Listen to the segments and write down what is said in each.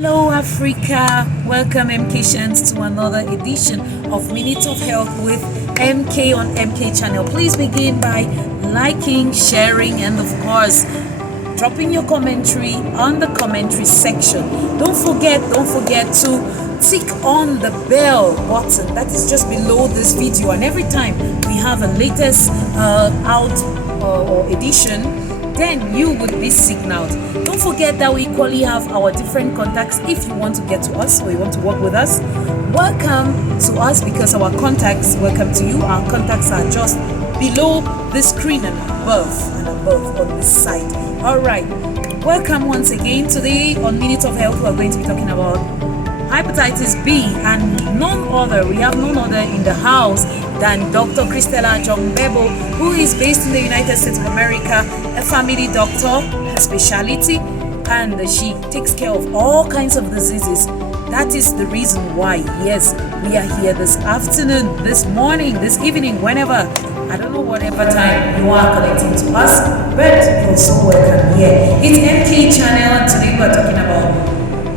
Hello, Africa. Welcome, MKians, to another edition of Minute of Health with MK on MK channel. Please begin by liking, sharing, and of course, dropping your commentary on the commentary section. Don't forget to tick on the bell button that is just below this video, and every time we have a latest or edition, then you would be signaled. Don't forget that we equally have our different contacts. If you want to get to us or you want to work with us, welcome to us, because our contacts, welcome to you. Our contacts are just below the screen and above on this side. All right, welcome once again. Today on Minute of Health, we're going to be talking about hepatitis B, and we have none other in the house than Dr. Christella Jongbebo, who is based in the United States of America, a family doctor, her specialty, and she takes care of all kinds of diseases. That is the reason why, yes, we are here this afternoon, this morning, this evening, whenever, I don't know, whatever time you are connecting to us, but you're so welcome here. It's MK channel, and today we're talking about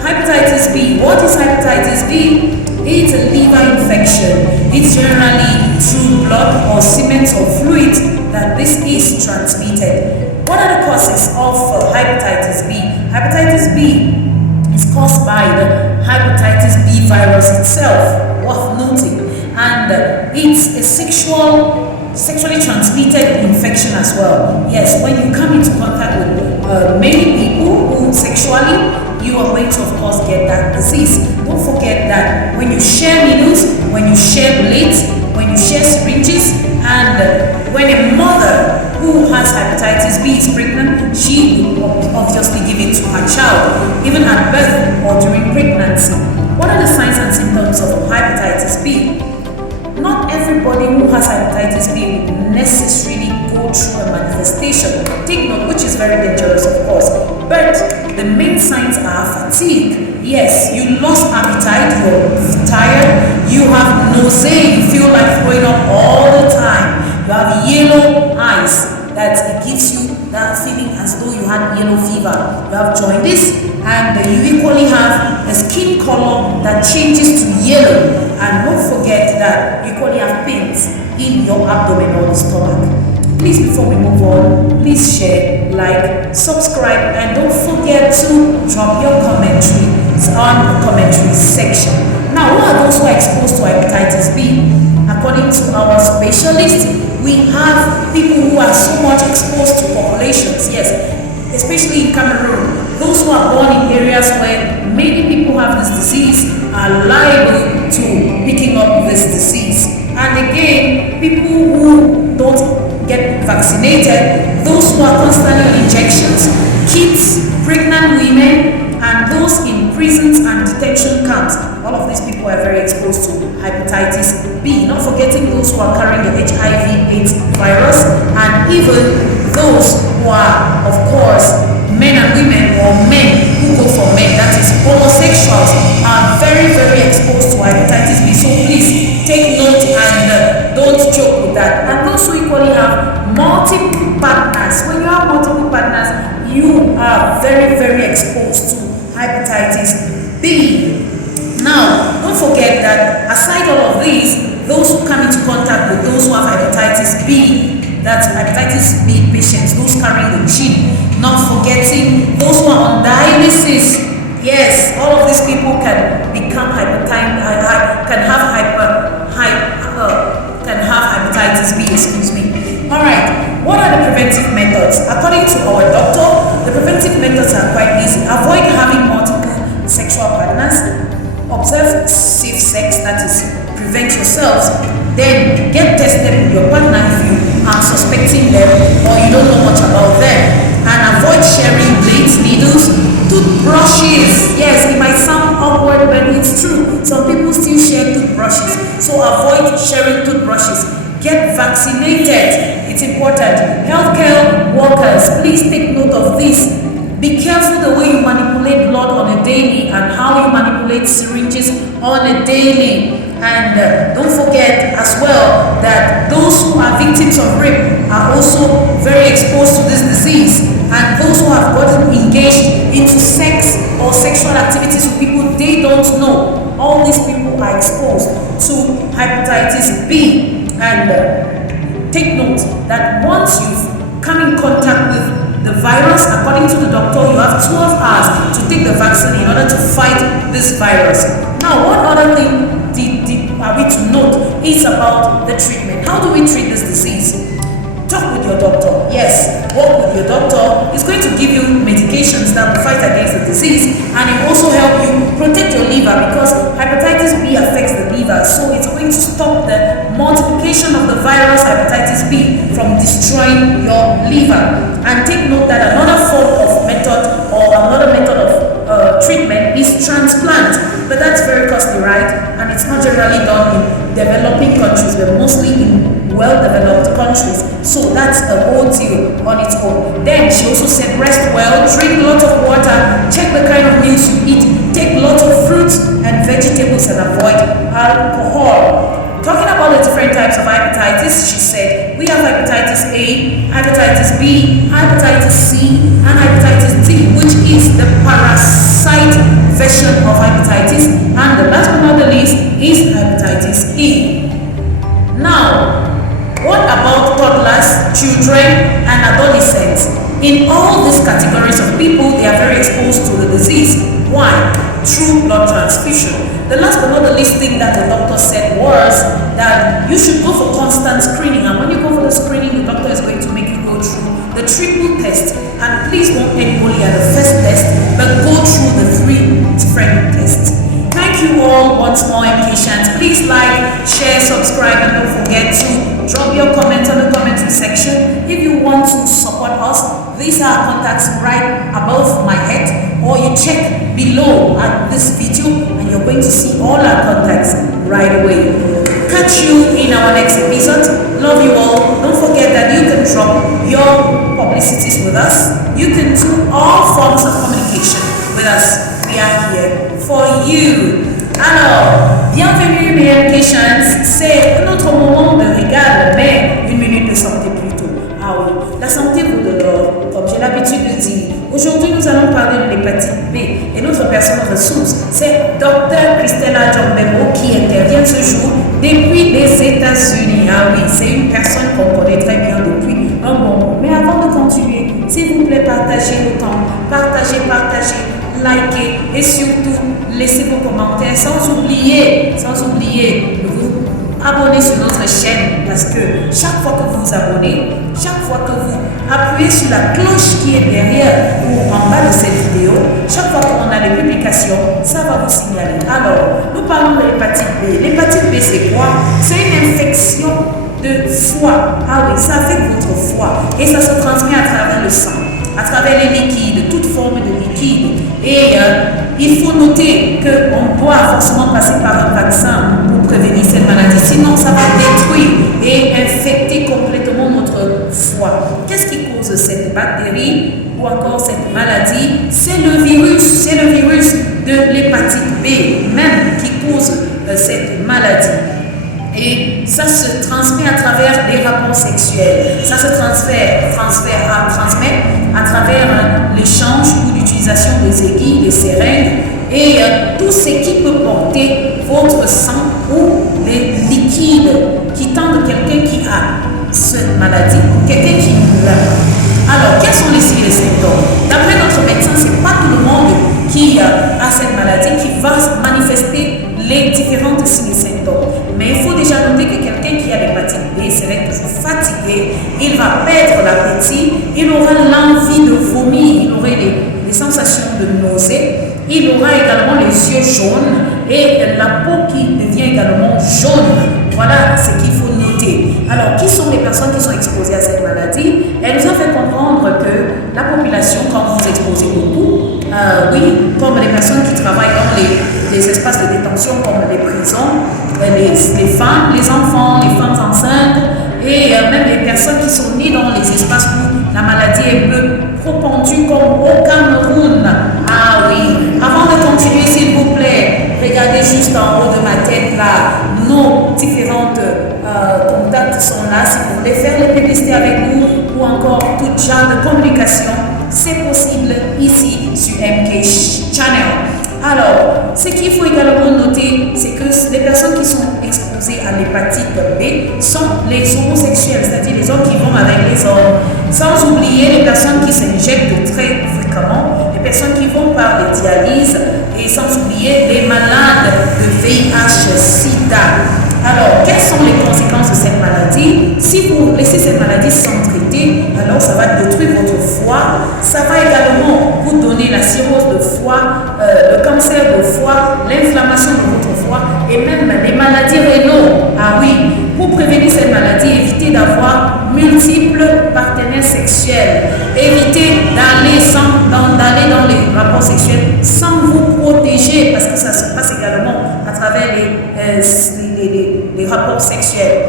hepatitis B. What is hepatitis B? It's a liver infection. It's generally through blood or semen or fluid that this is transmitted. What are the causes of hepatitis B? Hepatitis B is caused by the hepatitis B virus itself, worth noting, and it's a sexually transmitted infection as well. Yes, when you come into contact with many people who sexually, you are going to, of course, get that disease. Don't forget that when you share needles, when you share blades, when you share syringes, and when a mother who has hepatitis B is pregnant, she will obviously give it to her child, even at birth or during pregnancy. What are the signs and symptoms of hepatitis B? Not everybody who has hepatitis B will necessarily go through a manifestation. Take note, which is very dangerous, of course. But the main signs are fatigue. Yes, you lost appetite, you're tired, you have nausea, you feel like throwing up all the time, you have yellow eyes, that it gives you that feeling as though you had yellow fever. You have jaundice, and you equally have a skin color that changes to yellow. And don't forget that you equally have pains in your abdomen or the stomach. Please, before we move on, please share, like, subscribe, and don't forget to drop your commentary on the commentary section. Now, who are those who are exposed to hepatitis B? According to our specialist, we have people who are so much exposed to populations, yes, especially in Cameroon. Those who are born in areas where many people have this disease are liable to picking up this disease. And again, people who don't get vaccinated, those who are constantly on injections, kids, pregnant women, and those in prisons and detention camps. All of these people are very exposed to hepatitis B. Not forgetting those who are carrying the HIV/AIDS virus, and even those who are, of course, men and women, or men who go for men, that is homosexuals, are very, very exposed to hepatitis B. So please take note and don't joke with that. And those who equally have multiple partners. When you have multiple partners, you are very, very exposed to hepatitis B. Now, don't forget that aside all of these, those who come into contact with those who have hepatitis B, that's hepatitis B patients, those carrying the gene, not forgetting those who are on dialysis. Yes, all of these people can become hepatitis B, excuse me. All right, what are the preventive methods? According to our doctor, the preventive methods are quite easy. Avoid having multiple sexual partners. Observe safe sex, that is, prevent yourselves. Then get tested with your partner if you are suspecting them or you don't know much about them. And avoid sharing blades, needles, toothbrushes. Yes, it might sound awkward, but it's true. Some people still share toothbrushes. So avoid sharing toothbrushes. Get vaccinated. It's important. Healthcare workers, please take note of this. Be careful the way you manipulate blood on a daily and how you manipulate syringes on a daily. And don't forget as well that those who are victims of rape are also very exposed to this disease. And those who have gotten engaged into sex or sexual activities with people they don't know, all these people are exposed to hepatitis B. And take note that once you've come in contact with the virus, according to the doctor, you have 12 hours to take the vaccine in order to fight this virus. Now, what other thing are we to note is about the treatment? How do we treat this disease? Talk with your doctor. Yes, work with your doctor. It's going to give you medications that will fight against the disease, and it also help you protect your liver, because hepatitis B affects the liver, so it's going to stop the multiplication of the virus hepatitis B from destroying your liver. And take note that another form of method or another method of treatment is transplant, but that's very costly, right? And it's not generally done in developing countries, but mostly in well-developed countries. So that's a whole deal on its own. Then she also said rest well, drink lots of water, check the kind of meals you eat, take lots of fruits and vegetables, and avoid alcohol. Talking about the different types of hepatitis, she said we have hepatitis A, hepatitis B, hepatitis C, and hepatitis D, which is the parasite version of hepatitis, and the last but not the least is hepatitis E. Now, what about toddlers, children, and adolescents? In all these categories of people, they are very exposed to the disease. Why? Through blood transfusion. The last but not the least thing that the doctor said was that you should go for constant screening, and when you go for the screening, the doctor is going to make you go through the triple test. And please don't end only at the first test, but go through the 3 different tests. Thank you all once more, MKians. Please like, share, subscribe, and don't forget to drop your comments on the commentary section. If you want to support us, these are contacts right above my head, or you check below at this video and you're going to see all our contacts right away. Catch you in our next episode. Love you all. Don't forget that you can drop your publicities with us. You can do all forms of communication with us. We are here for you. Alors, bienvenue mes MKians, c'est notre moment de régal, mais une minute de santé plutôt. Ah oui, la santé vaut de l'or, comme j'ai l'habitude de dire. Aujourd'hui, nous allons parler de l'hépatite B et notre personne ressource, c'est Dr Christella Jombebo qui intervient ce jour depuis les États-Unis. Ah oui, c'est une personne qu'on connaît très bien depuis un moment. Mais avant de continuer, s'il vous plaît, partagez le temps, partagez. Likez et surtout laissez vos commentaires, sans oublier de vous abonner sur notre chaîne, parce que chaque fois que vous vous abonnez, chaque fois que vous appuyez sur la cloche qui est derrière ou en bas de cette vidéo, chaque fois qu'on a des publications, ça va vous signaler. Alors, nous parlons de l'hépatite B. L'hépatite B, c'est quoi? C'est une infection de foie. Ah oui, ça affecte votre foie et ça se transmet à travers le sang, à travers les liquides, toute forme de liquide. Et il faut noter qu'on doit forcément passer par un vaccin pour prévenir cette maladie, sinon ça va détruire et infecter complètement notre foie. Qu'est-ce qui cause cette bactérie ou encore cette maladie? C'est le virus de l'hépatite B même qui cause cette maladie. Et ça se transmet à travers les rapports sexuels. Ça se transmet à travers l'échange ou l'utilisation des aiguilles, des seringues et tout ce qui peut porter votre sang ou les liquides quittant de quelqu'un qui a cette maladie, quelqu'un qui meurt. Alors, quels sont les signes et les symptômes? D'après notre médecin, ce n'est pas tout le monde qui a cette maladie qui va manifester les différents signes et symptômes. Mais il faut déjà noter que quelqu'un qui a l'hépatite B serait toujours fatigué, il va perdre l'appétit, il aura l'envie de vomir, il aurait des sensations de nausée, il aura également les yeux jaunes et la peau qui devient également jaune. Voilà ce qu'il faut noter. Alors, qui sont les personnes qui sont exposées à cette maladie? Elle nous a fait comprendre que la population, quand vous vous exposez beaucoup, oui, comme les personnes qui travaillent dans les espaces de détention comme les prisons, les femmes, les enfants, les femmes enceintes et même les personnes qui sont nées dans les espaces où la maladie est peu répandue comme au Cameroun. Ah oui, avant de continuer, s'il vous plaît, regardez juste en haut de ma tête là. qui sont là. Si vous voulez faire les publicités avec nous ou encore tout genre de communication, c'est possible ici sur MK Channel. Alors, ce qu'il faut également noter, c'est que les personnes qui sont exposées à l'hépatite B sont les homosexuels, c'est-à-dire les hommes qui vont avec les hommes. Sans oublier les personnes qui s'injectent très fréquemment, les personnes qui vont par les dialyses et sans oublier les malades de VIH-Sida. Alors, quelles sont les conséquences de cette maladie? Si vous laissez cette maladie sans traiter, alors ça va détruire votre foie. Ça va également vous donner la cirrhose de foie, le cancer de foie, l'inflammation de votre foie et même les maladies rénaux. Ah oui, pour prévenir cette maladie, évitez d'avoir multiples partenaires sexuels. Évitez d'aller dans les rapports sexuels sans vous protéger parce que ça se passe également à travers les rapports sexuels.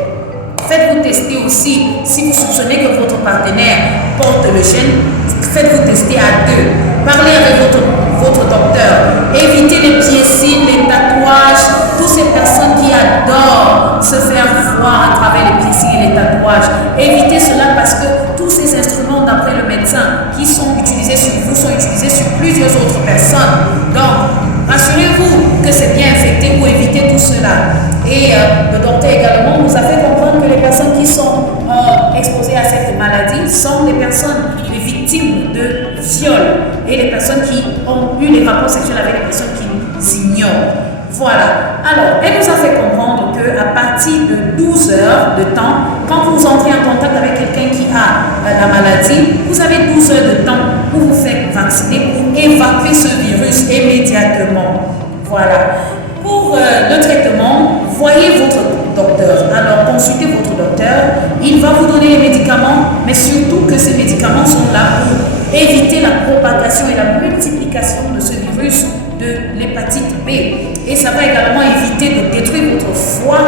Faites-vous tester aussi, si vous soupçonnez que votre partenaire porte le gène, faites-vous tester à deux. Parlez avec votre docteur. Évitez les piercings, les tatouages, toutes ces personnes qui adorent se faire voir à travers les piercings et les tatouages. Évitez cela parce que tous ces instruments, d'après le médecin, qui sont utilisés sur vous, sont utilisés sur plusieurs autres personnes. Donc, rassurez-vous que c'est bien infecté pour éviter tout cela. Et le docteur également nous a fait comprendre que les personnes qui sont exposées à cette maladie sont des personnes, des victimes de viol et les personnes qui ont eu les rapports sexuels avec les personnes qui nous ignorent. Voilà. Alors, elle nous a fait comprendre qu'à partir de 12 heures de temps, quand vous entrez en contact avec quelqu'un qui a la maladie, vous avez 12 heures de temps pour vous faire vacciner, pour évacuer ce virus immédiatement. Voilà. Pour le traitement, voyez votre docteur. Alors, consultez votre docteur. Il va vous donner les médicaments, mais surtout que ces médicaments sont là pour éviter la propagation et la multiplication de ce virus de l'hépatite B. Et ça va également éviter de détruire votre foie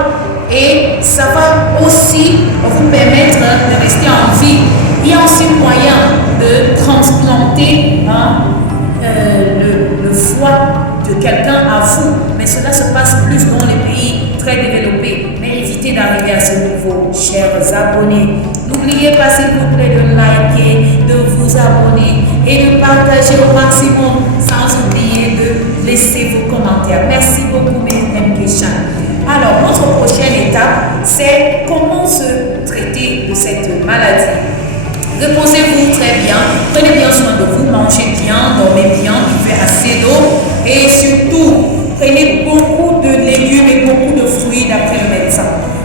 et ça va aussi vous permettre de rester en vie. Il y a aussi moyen de transplanter le foie de quelqu'un à vous, mais cela se passe plus dans les pays très développés. Mais évitez d'arriver à ce niveau, chers abonnés. N'oubliez pas, s'il vous plaît, de liker, de vous abonner et de partager au maximum, sans oublier de laisser vos commentaires. Merci beaucoup, mes MK Channel. Alors, notre prochaine étape, c'est comment se traiter de cette maladie. Reposez-vous très bien, prenez bien soin de vous, mangez bien, dormez bien, buvez assez d'eau et surtout, prenez beaucoup de légumes et beaucoup de fruits d'après le médecin.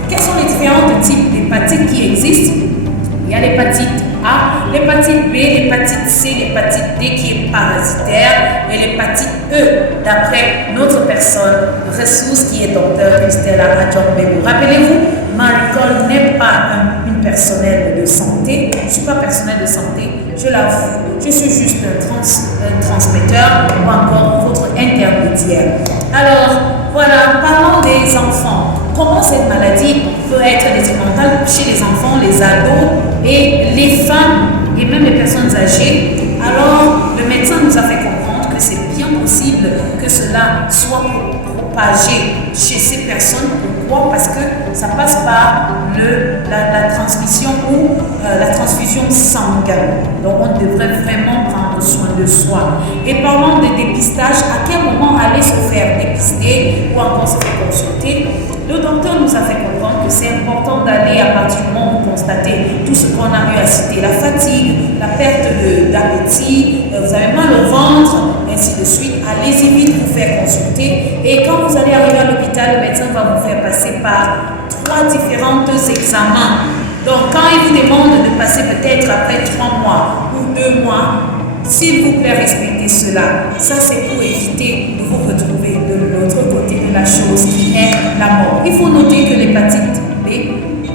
Quels sont les différents types d'hépatite qui existent? Il y a l'hépatite A, l'hépatite B, l'hépatite C, l'hépatite D qui est parasitaire et l'hépatite E d'après notre personne ressource qui est docteur Christella Adjong-Bebo. Rappelez-vous, Marie-Cole n'est pas une personnelle de santé, je ne suis pas personnel de santé, je l'avoue, je suis juste un transmetteur ou encore votre intermédiaire. Alors, voilà, parlons des enfants. Comment cette maladie peut être détrimentale chez les enfants, les ados et les femmes et même les personnes âgées. Alors, le médecin nous a fait comprendre que c'est bien possible que cela soit propagé chez ces personnes. Pourquoi? Parce que ça passe par la transmission ou la transfusion sanguine. Donc, on devrait vraiment prendre soin de soi. Et parlant de dépistage, à quel moment aller se faire dépister ou encore se faire consulter? Le docteur nous a fait comprendre que c'est important d'aller à partir du moment où vous constatez tout ce qu'on a eu à citer, la fatigue, la perte d'appétit, vous avez mal au ventre, ainsi de suite. Allez-y vite vous faire consulter. Et quand vous allez arriver à l'hôpital, le médecin va vous faire passer par 3 différents examens. Donc, quand il vous demande de passer peut-être après 3 mois ou 2 mois, s'il vous plaît, respectez cela. Ça, c'est pour éviter de vous retrouver de l'autre côté de la chose qui est la mort. Il faut noter que l'hépatite B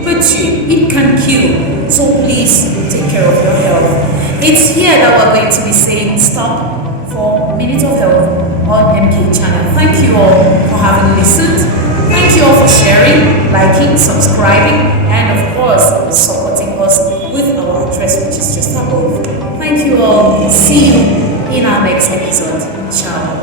peut tuer. It can kill. So please take care of your health. It's here that we're going to be saying stop for Minute of Health on MK Channel. Thank you all for having listened. Thank you all for sharing, liking, subscribing, and of course, supporting us with our address, which is just above. Thank you all. See you in our next episode. Ciao.